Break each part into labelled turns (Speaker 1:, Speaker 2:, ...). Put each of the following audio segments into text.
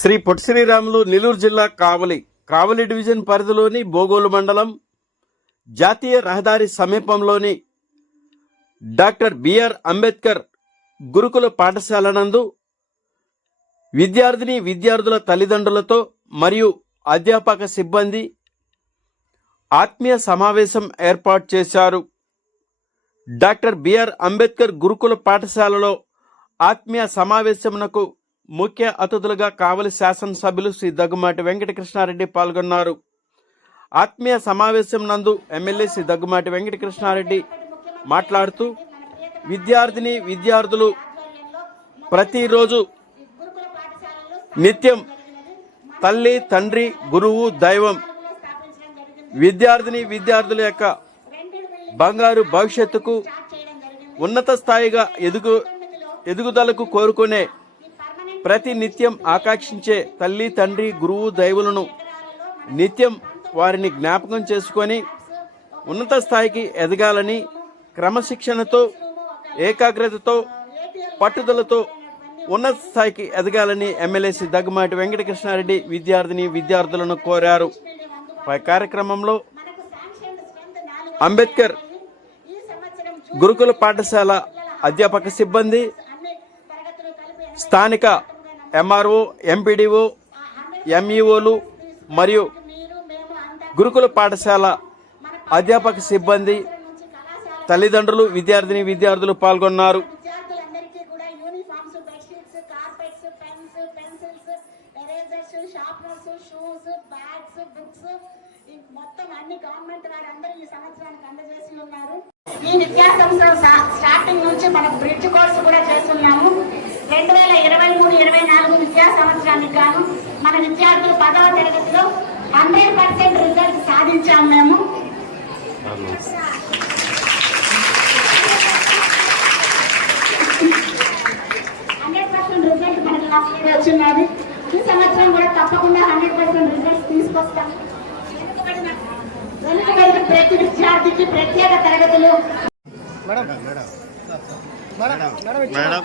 Speaker 1: శ్రీ పొట్టి శ్రీరాములు నెల్లూరు జిల్లా కావలి కావలి డివిజన్ పరిధిలోని బోగోలు మండలం జాతీయ రహదారి సమీపంలోని డాక్టర్ బిఆర్ అంబేద్కర్ గురుకుల పాఠశాల నందు విద్యార్థిని విద్యార్థుల తల్లిదండ్రులతో మరియు అధ్యాపక సిబ్బంది ఆత్మీయ సమావేశం ఏర్పాటు చేశారు. డాక్టర్ బిఆర్ అంబేద్కర్ గురుకుల పాఠశాలలో ఆత్మీయ సమావేశమునకు ముఖ్య అతిథులుగా కావలి శాసనసభ్యులు శ్రీ దగ్గుమాటి వెంకటకృష్ణారెడ్డి పాల్గొన్నారు. ఆత్మీయ సమావేశం నందు ఎమ్మెల్యే శ్రీ దగ్గుమాటి వెంకటకృష్ణారెడ్డి మాట్లాడుతూ విద్యార్థిని విద్యార్థులు ప్రతిరోజు నిత్యం తల్లి తండ్రి గురువు దైవం విద్యార్థిని విద్యార్థుల యొక్క బంగారు భవిష్యత్తుకు ఉన్నత స్థాయిగా ఎదుగు ఎదుగుదలకు కోరుకునే ప్రతి నిత్యం ఆకాంక్షించే తల్లి తండ్రి గురువు దైవులను నిత్యం వారిని జ్ఞాపకం చేసుకొని ఉన్నత స్థాయికి ఎదగాలని క్రమశిక్షణతో ఏకాగ్రతతో పట్టుదలతో ఉన్నత స్థాయికి ఎదగాలని ఎమ్మెల్యే దగ్గుమాటి వెంకటకృష్ణారెడ్డి విద్యార్థిని విద్యార్థులను కోరారు. పై కార్యక్రమంలో అంబేద్కర్ గురుకుల పాఠశాల అధ్యాపక సిబ్బంది స్థానిక ఎంఆర్ఓ ఎంపీడీఓ ఎంఈఓలు మరియు గురుకుల పాఠశాల అధ్యాపక సిబ్బంది తల్లిదండ్రులు విద్యార్థిని విద్యార్థులు పాల్గొన్నారు.
Speaker 2: ఈ విద్యా సంవత్సరం స్టార్టింగ్ నుంచి మనం బ్రిడ్జ్ కోర్సు కూడా చేస్తున్నాము. రెండు వేల ఇరవై మూడు ఇరవై నాలుగు విద్యా సంవత్సరానికి గాను మన విద్యార్థులు పదవ తరగతిలో హండ్రెడ్ పర్సెంట్ రిజల్ట్ సాధించాము మేము హండ్రెడ్ పర్సెంట్ రిజల్ట్ మనకి లాస్ట్ ఇయర్ వచ్చినది ఈ సంవత్సరం కూడా తప్పకుండా హండ్రెడ్ పర్సెంట్ రిజల్ట్స్ తీసుకొస్తాం వెనుకబడిన ప్రతి విద్యార్థికి ప్రత్యేక తరగతులు
Speaker 1: మేడం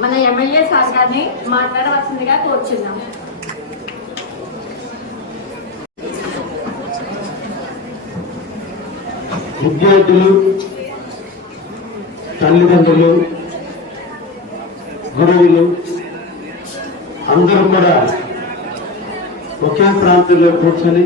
Speaker 3: మన
Speaker 2: ఎమ్మెల్యే సార్ గారిని మాట్లాడవలసిందిగా కోరుచున్నాం.
Speaker 4: విద్యార్థులు తల్లిదండ్రులు గురువులు అందరూ కూడా ఒకే ప్రాంతంలో కూర్చొని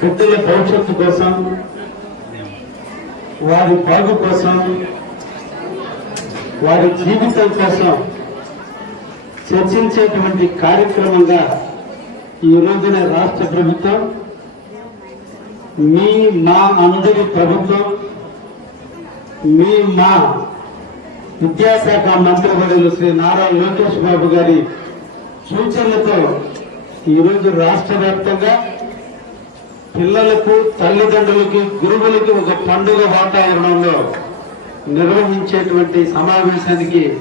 Speaker 4: బిడ్డల భవిష్యత్తు కోసం వారి బాగు కోసం వారి జీవితం కోసం చర్చించేటువంటి కార్యక్రమంగా ఈ రోజున రాష్ట్ర ప్రభుత్వం మీ మా అందరి ప్రభుత్వం మీ మా విద్యాశాఖ మంత్రివర్యులు శ్రీ నారా లోకేష్ బాబు గారి సూచనలతో ఈరోజు రాష్ట్ర వ్యాప్తంగా పిల్లలకు తల్లిదండ్రులకి గురువులకి ఒక పండుగ వాతావరణంలో నిర్వహించేటువంటి సమావేశానికి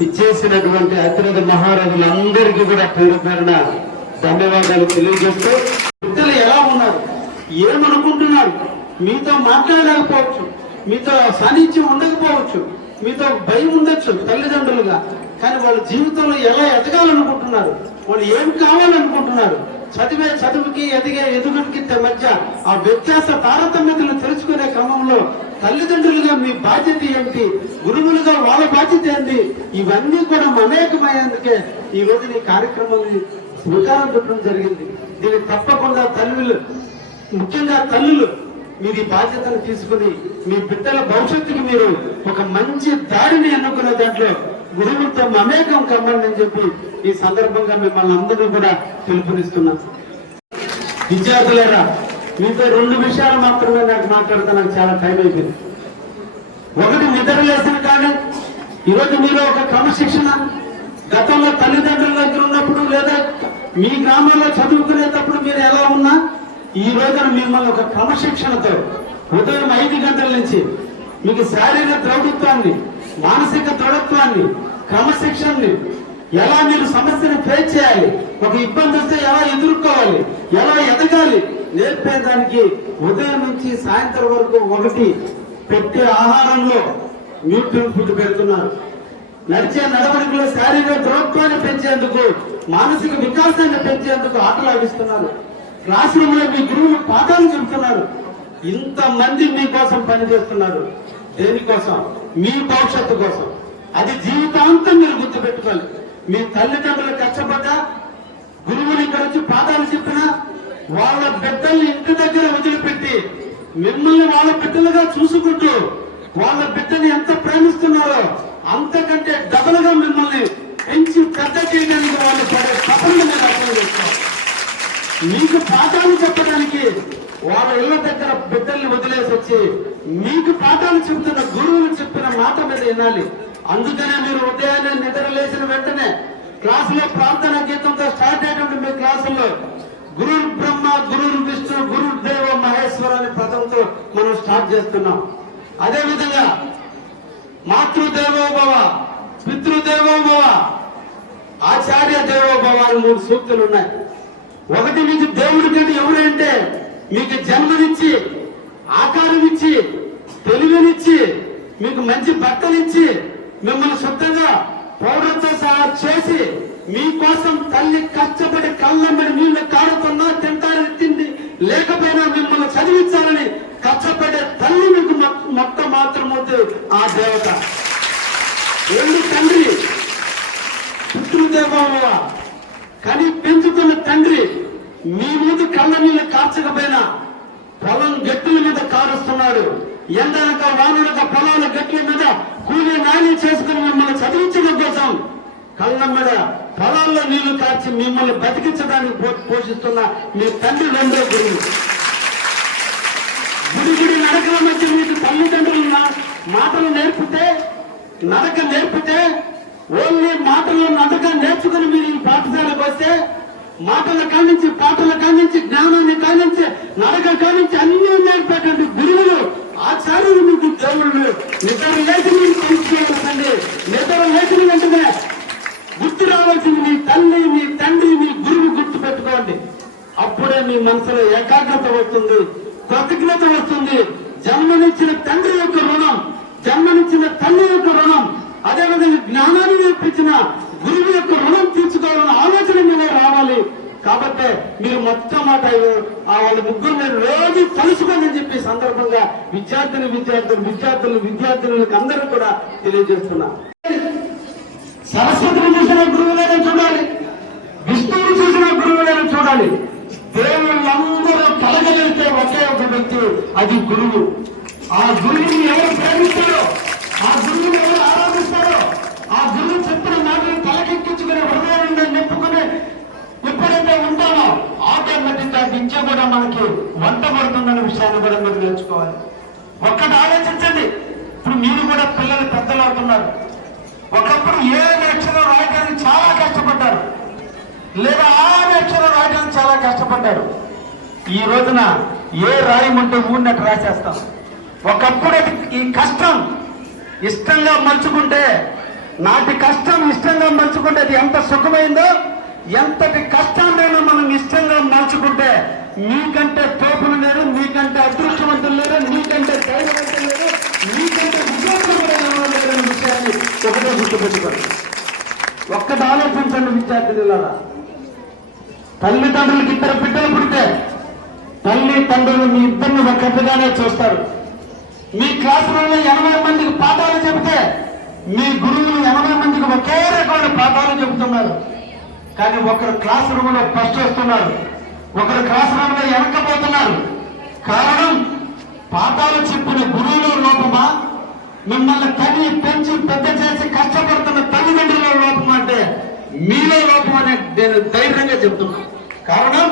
Speaker 4: ఇచ్చేసినటువంటి అతిరథ మహారాజులందరికీ కూడా పేరు పేరున ధన్యవాదాలు తెలియజేస్తూ వృద్ధులు ఎలా ఉన్నారు? ఏమనుకుంటున్నారు? మీతో మాట్లాడలేకపోవచ్చు. మీతో సాన్నిధ్యం ఉండకపోవచ్చు. మీతో భయం ఉండొచ్చు తల్లిదండ్రులుగా. కానీ వాళ్ళ జీవితంలో ఎలా ఎదగాలనుకుంటున్నారు? వాళ్ళు ఏం కావాలనుకుంటున్నారు? చదివే చదువుకి ఎదిగే ఎదుగుడికి మధ్య ఆ వ్యత్యాస తారతమ్యతలు తెలుసుకునే క్రమంలో తల్లిదండ్రులుగా మీ బాధ్యత ఏంటి? గురువులుగా వాళ్ళ బాధ్యత ఏంటి? ఇవన్నీ కూడా మమేకమయ్యేందుకే ఈ రోజు ఈ కార్యక్రమాన్ని శ్రీకారం చుట్టడం జరిగింది. దీన్ని తప్పకుండా తల్లులు ముఖ్యంగా తల్లులు మీరు ఈ బాధ్యతను తీసుకుని మీ బిడ్డల భవిష్యత్తుకి మీరు ఒక మంచి దారిని ఎన్నుకునే దాంట్లో గురువులతో మమేకం కమ్మండి అని చెప్పి ఈ సందర్భంగా మిమ్మల్ని అందరూ కూడా పిలుపునిస్తున్నాం విద్యార్థులారా మీతో రెండు విషయాలు మాత్రమే నాకు మాట్లాడితే నాకు చాలా టైం అయిపోయింది. ఒకటి నిద్ర లేసిన కానీ ఈరోజు మీరు ఒక క్రమశిక్షణ గతంలో తల్లిదండ్రుల దగ్గర ఉన్నప్పుడు లేదా మీ గ్రామంలో చదువుకునేటప్పుడు మీరు ఎలా ఉన్నా ఈ రోజున మిమ్మల్ని ఒక క్రమశిక్షణతో ఉదయం ఐదు గంటల నుంచి మీకు శారీరక దృఢత్వాన్ని మానసిక దృఢత్వాన్ని క్రమశిక్షణని ఎలా మీరు సమస్యను ఫేస్ చేయాలి ఒక ఇబ్బంది వస్తే ఎలా ఎదుర్కోవాలి ఎలా ఎదగాలి నేర్పేదానికి ఉదయం నుంచి సాయంత్రం వరకు ఒకటి పెట్టే ఆహారంలో న్యూట్రియం ఫుడ్ పెడుతున్నారు. నడిచే నడవడికలో శారీరక దృఢత్వాన్ని పెంచేందుకు మానసిక వికాసాన్ని పెంచేందుకు ఆటలు ఆడిస్తున్నారు. క్లాస్ రూమ్లో మీ గురువులు పాఠాలు చెబుతున్నారు. ఇంతమంది మీకోసం పనిచేస్తున్నారు దేనికోసం? మీ భవిష్యత్తు కోసం. అది జీవితాంతం మీరు గుర్తుపెట్టుకోవాలి. మీ తల్లిదండ్రులు కష్టపడ్డా గురువులు ఇక్కడ వచ్చి పాఠాలు చెప్పినా వాళ్ళ బిడ్డల్ని ఇంటి దగ్గర వదిలిపెట్టి మిమ్మల్ని వాళ్ళ బిడ్డలుగా చూసుకుంటూ వాళ్ళ బిడ్డని ఎంత ప్రేమిస్తున్నారో అంతకంటే డబల్గా మిమ్మల్ని పెంచి పెద్ద చేయడానికి వాళ్ళు పడే తపనలు నేను అర్థం చేస్తాను మీకు పాఠాలు చెప్పడానికి వాళ్ళ ఇళ్ళ దగ్గర బిడ్డల్ని వదిలేసి వచ్చి మీకు పాఠాలు చెబుతున్న గురువులు చెప్పిన మాట మీద వినాలి. అందుకనే మీరు ఉదయాన్నే నిద్ర లేచిన వెంటనే క్లాసులో ప్రార్థన గీతంతో స్టార్ట్ అయినటువంటి మీ క్లాసుల్లో గురు బ్రహ్మ గురు విష్ణు గురు దేవ మహేశ్వర అనే పదంతో మనం స్టార్ట్ చేస్తున్నాం. అదే విధంగా మాతృదేవోభవ పితృదేవోభవ ఆచార్య దేవోభవ అని మూడు సూక్తులు ఉన్నాయి. ఒకటి మీకు దేవుడి కంటే ఎవరంటే మీకు జన్మనిచ్చి ఆకారం ఇచ్చి తెలివినిచ్చి మీకు మంచి బట్టలిచ్చి మిమ్మల్ని శుద్ధంగా పౌరులతో సహా చేసి మీకోసం తల్లి కష్టపడి కళ్ళమ్మడి నీళ్ళు కారుతున్నా తింటారని తిండి లేకపోయినా మిమ్మల్ని చదివించాలని కష్టపడే తల్లి మీకు మొత్తం మొట్ట మాత్రమవుతుంది ఆ దేవత. రెండు తండ్రి. పితృదేవోభవ కానీ పెంచుతున్న తండ్రి మీ ముందు కళ్ళ నీళ్ళు కాచకపోయినా పొలం గట్టుల మీద కారుస్తున్నాడు. ఎండనక వాననక పొలాల గట్ల మీద కూలి నాని చేసుకుని మిమ్మల్ని చదివించడం కోసం కళ్ళ మీద పొలాల్లో నీళ్ళు కార్చి మిమ్మల్ని బతికించడానికి పో- పోషిస్తున్న మీ తండ్రి రెండో గురువు. గుడి గుడి నడకల మధ్య మీకు తల్లిదండ్రులు మాటలు నేర్పితే నడక నేర్పితే ఓన్లీ మాటలు నడక నేర్చుకుని మీరు ఈ పాఠశాలకు వస్తే మాటల కానించి పాటల కానించి జ్ఞానాన్ని కానించి నడక కానించి అన్ని నేర్పేటువంటి గురువులు ఆచార్యులు మీకు దేవుళ్ళు నిద్ర లేచి మీరు పంచుకోవాల్సింది నిద్ర లేచిన వెంటనే గుర్తు రావాల్సింది మీ తల్లి మీ తండ్రి మీ గురువు గుర్తు పెట్టుకోండి అప్పుడే మీ మనసులో ఏకాగ్రత వస్తుంది. కృతజ్ఞత వస్తుంది. జన్మనిచ్చిన తండ్రి యొక్క రుణం జన్మనిచ్చిన తల్లి యొక్క రుణం అదేవిధంగా జ్ఞానాన్ని నేర్పించిన గురువు యొక్క రుణం తీర్చుకోవాలన్న ఆలోచన మీద రావాలి. కాబట్టి మీరు మొట్టమొదట ఆ వాళ్ళ ముగ్గురు మీరు రోజు కలుసుకోండి చెప్పి సందర్భంగా విద్యార్థిని విద్యార్థులు విద్యార్థులు విద్యార్థినులకు అందరూ కూడా తెలియజేస్తున్నా. సరస్వతిని చూసిన గురువులైనా చూడాలి. విష్ణువుని చూసిన గురువులైనా చూడాలి. దేవుళ్ళందరూ కలగలిగితే ఒకే ఒక వ్యక్తి అది గురువు. ఆ గురువుని ఎవరు ప్రేమిస్తారో ఆ గురువుని ఎవరు ఆరాధిస్తారో ఆ గురువు చెప్పిన మాటలు తలకెక్కించుకుని హృదయాన్ని నుండి నింపుకుని ఎప్పుడైతే ఉంటామో ఆటోమేటిక్గా విద్య కూడా మనకి వంట పడుతుందనే విషయాన్ని కూడా మీరు నేర్చుకోవాలి. ఒక్కటి ఆలోచించండి. ఇప్పుడు మీరు కూడా పిల్లలు పెద్దలు అవుతున్నారు. ఒకప్పుడు ఏ అక్షరం రాయడానికి చాలా కష్టపడ్డారు. లేదా ఆ అక్షరం రాయడానికి చాలా కష్టపడ్డారు. ఈ రోజున ఏ రాయమంటే ఊడినట్టు రాసేస్తాం. ఒకప్పుడు ఈ కష్టం ఇష్టంగా మలుచుకుంటే నాటి కష్టం ఇష్టంగా మలుచుకుంటే అది ఎంత సుఖమైందో ఎంతటి కష్టాన్నైనా మనం ఇష్టంగా మలుచుకుంటే మీకంటే తోపులు లేరు మీకంటే అదృష్టవంతులు లేరు మీకంటే ధైర్యవంతులు లేరు మీకంటే విజయవంతులైన లేరు అనే విషయాన్ని ఒకటే గుర్తుపెట్టుకోండి. ఒక్కటి ఆలోచించండి విద్యార్థులు తల్లిదండ్రులకి ఇద్దరు బిడ్డలు పుడితే తల్లి తండ్రులు మీ ఇద్దరిని ఒక్కటిగానే చూస్తారు. మీ క్లాస్ రూమ్లో ఎనభై మందికి పాఠాలు చెబితే మీ గురువులు ఎనభై మందికి ఒకే రకమైన పాఠాలు చెబుతున్నారు. కానీ ఒకరు క్లాస్ రూమ్లో ఫస్ట్ వస్తున్నారు ఒకరు క్లాస్ రూమ్లో వెనకపోతున్నారు కారణం పాఠాలు చెప్పిన గురువుల లోపమా? మిమ్మల్ని కని పెంచి పెద్ద చేసి కష్టపడుతున్న తల్లిదండ్రుల లోపం అంటే మీలో లోపం అనే నేను ధైర్యంగా చెబుతున్నాను కారణం